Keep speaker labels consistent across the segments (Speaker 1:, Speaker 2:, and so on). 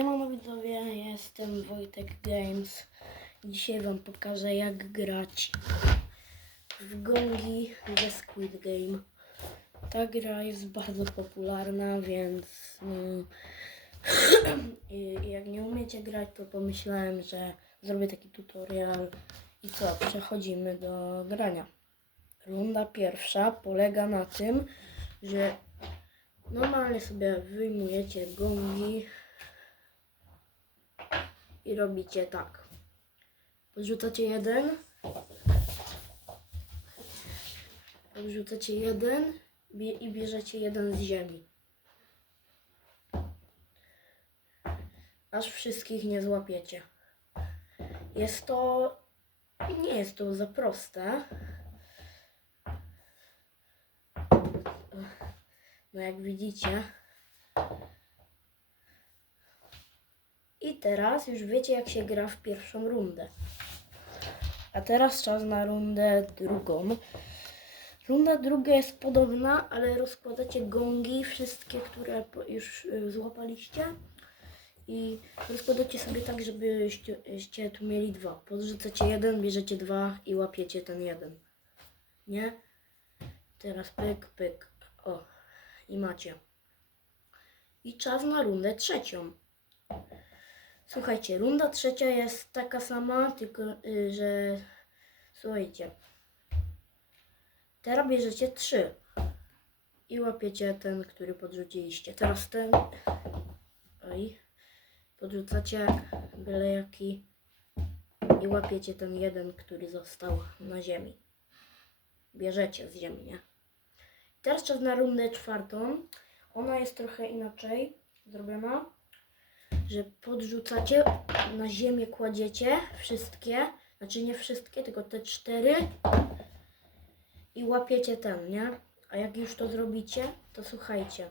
Speaker 1: Siemano widzowie, jestem Wojtek Games. Dzisiaj wam pokażę jak grać w gongi The Squid Game. Ta gra jest bardzo popularna, więc i- jak nie umiecie grać, to pomyślałem, że zrobię taki tutorial i co, przechodzimy do grania. Runda pierwsza polega na tym, że normalnie sobie wyjmujecie gongi i robicie tak. Podrzucacie jeden. Podrzucacie jeden i bierzecie jeden z ziemi. Aż wszystkich nie złapiecie. Jest to. Nie jest to za proste. No jak widzicie. I teraz już wiecie, jak się gra w pierwszą rundę. A teraz czas na rundę drugą. Runda druga jest podobna, ale rozkładacie gongi, wszystkie, które już y, złapaliście. I rozkładacie sobie tak, żebyście tu mieli dwa. Podrzucacie jeden, bierzecie dwa i łapiecie ten jeden. Nie? Teraz pyk, pyk. O, i macie. I czas na rundę trzecią. Słuchajcie, runda trzecia jest taka sama, tylko y, że słuchajcie. Teraz bierzecie trzy i łapiecie ten, który podrzuciliście. Teraz ten. Oj. Podrzucacie byle jaki i łapiecie ten jeden, który został na ziemi. Bierzecie z ziemi, nie? Teraz czas na rundę czwartą. Ona jest trochę inaczej zrobiona że podrzucacie, na ziemię kładziecie wszystkie, znaczy nie wszystkie, tylko te cztery i łapiecie ten, nie? A jak już to zrobicie, to słuchajcie.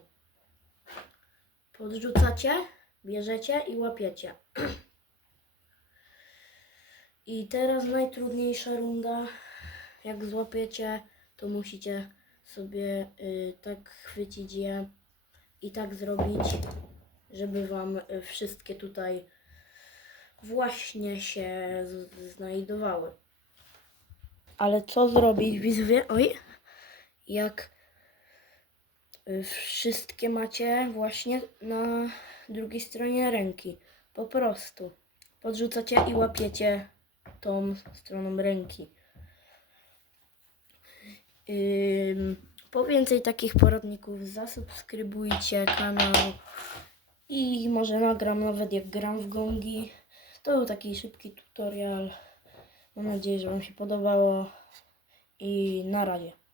Speaker 1: Podrzucacie, bierzecie i łapiecie. I teraz najtrudniejsza runda. Jak złapiecie, to musicie sobie y, tak chwycić je i tak zrobić, żeby Wam y, wszystkie tutaj właśnie się znajdowały. Ale co zrobić, widzowie? Oj, jak y, wszystkie macie właśnie na drugiej stronie ręki. Po prostu podrzucacie i łapiecie tą stroną ręki. Ym, po więcej takich poradników zasubskrybujcie kanał i może nagram nawet jak gram w gongi. To był taki szybki tutorial. Mam nadzieję, że Wam się podobało i na razie.